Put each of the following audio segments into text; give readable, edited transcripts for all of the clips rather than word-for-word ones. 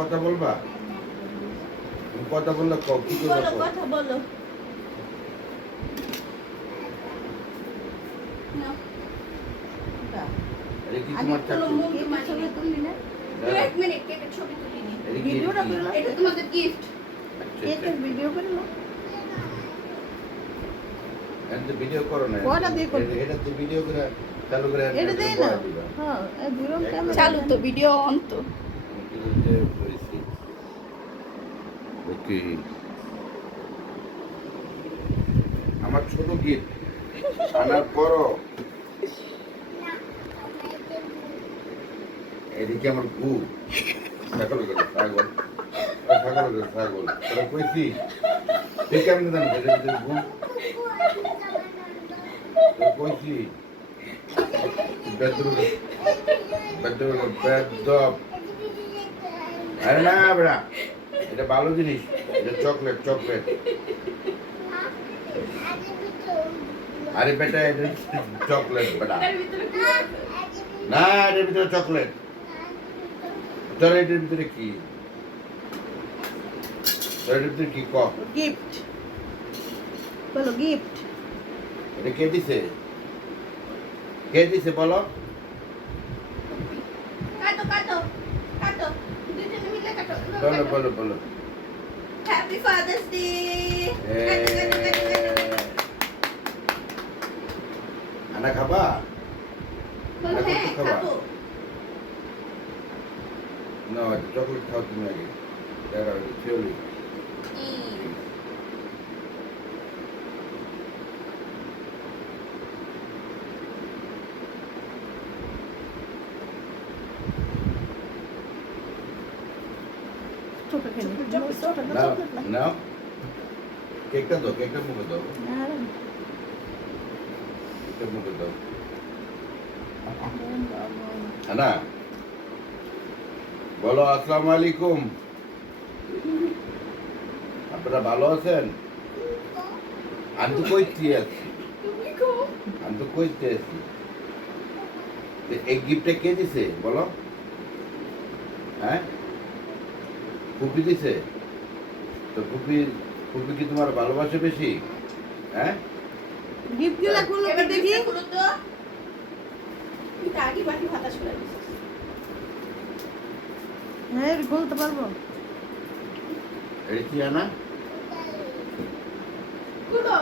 কথা বলবা? কথা বললে কি বলো, কথা বলো। নাও। এটা কি তোমার কোনো চাকরি? মুখ ছবি তুললি না? এক মিনিট, কেকের ছবি তুলিনি। ভিডিওটা করে নাও। এটা তোমাদের গিফট। কেকের ভিডিও করে নাও। এটা ভিডিও করো না। কয়টা দিয়ে করবে? এটা তো ভিডিও করে চালু করে এটা দেই না। হ্যাঁ, এই দুরম ক্যামেরা চালু তো, ভিডিও অন তো। ওকে, আমার ছোট গিফট আনার পরও এদিকে আমার গু ছাগল করে ছাগল ছাগল করে ছাগল তোরা কইছি ঠিক কেমন জানো এদের গু কইছি বেদরুল বেদরুল বেদব আরে না বেড়া, এটা ভালো জিনিস, এটা চকলেট চকলেট। আরে বেটা এটা চকলেট বেটা, এটার ভিতরে কি আছে? না এটার ভিতরে চকলেট। তোর এটার ভিতরে কি? তোর এটার ভিতরে কি ক? গিফট। বলো গিফট। এটা কে দিছে? কে দিছে বলো? কাটো, কাটো, কাটো। দুজনে মিলে কাটো। বলো বলো বলো। Happy father's day. কাটো, কাটো, কাটো, কাটো। আনা খাবা? বলো, এখন তো হ্যাঁ, খাবা। খাবো। না চকলেট খাও তুমি আগে, দাঁড়াও থিওরি। ছোট খেলে। ছোট না নাও চকলেট না। নাও, কেকটা দাও, কেকটা মুখে দাও, আরে, কেকটা মুখে দাও। বাবা। না বলো আসসালামু আলাইকুম, আপনারা ভালো আছেন? আমি তো কইতে আছি, তুমি কো? আমি তো কইতে আছি। এই গিফটটা কে দিছে বলো? হ্যাঁ, ফুপি দিছে? তো ফুপি ফুপি কি তোমার ভালোবাসে বেশি? হ্যাঁ, গিফট গুলা খুলো এবার দেখি। দেখি খুলো তো। তুমি তো আগে বাকি ভাতা শুনে দিছিস। হ্যাঁ, খুলতে পারবো। এটা কি আনা? খুলো।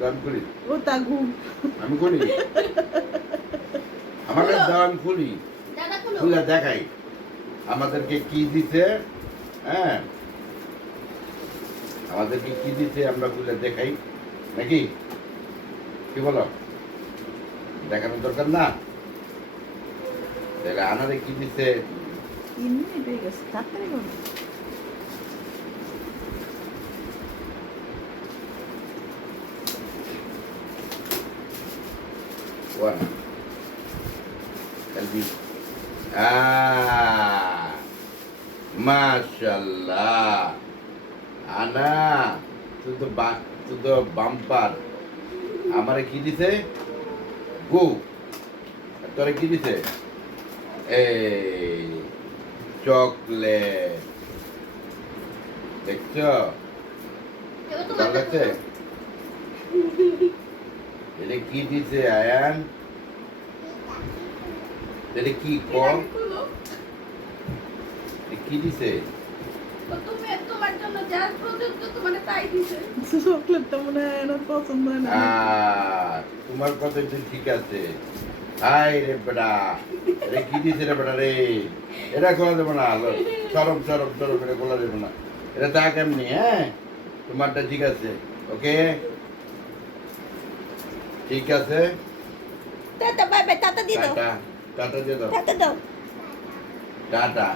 গান করি ও তা ঘুম। আমি করি, আমার কাছে দাও, আমি খুলি, দাদা খুলো। খুলে দেখাই আমাদেরকে কি দিছে। হ্যাঁ, আমাদেরকে কি দিছে আমরা খুলে দেখাই নাকি, কি বলো? দেখানোর দরকার না? তাহলে আনারে কি দিছে? 3 মিনিট হয়ে গেছে, তাড়াতাড়ি করো। One. Kalbi. Mashallah. Ana, to the bumper. আমারে কি দিছে? গো। তোরে কি দিছে? এই চকলেট। দেখছো? এবার ভালো তোমার লাগছে? এটা কি দিছে আয়ান? এটা কি কম? খুলো। কি দিছে? তো তুমি তোমার জন্য যা প্রযুক্ত তোমার তাই দিছে। চকলেটটা মনে হয় এনার পছন্দ হয় না। তোমার কথা তো ঠিক আছে। হাই রে বেটা, এটা কি দিছে রে বেটা রে? এটা খোলা দেবো না, চরম চরম চরম, এটা খোলা দেবো না। এটা তা কেমনি? হ্যাঁ, তোমারটা ঠিক আছে, ওকে ঠিক আছে। টাটা, বাই বাই, টাটা দিয়ে দাও। টাটা, টাটা দিয়ে দাও, টাটা দাও। টাটা।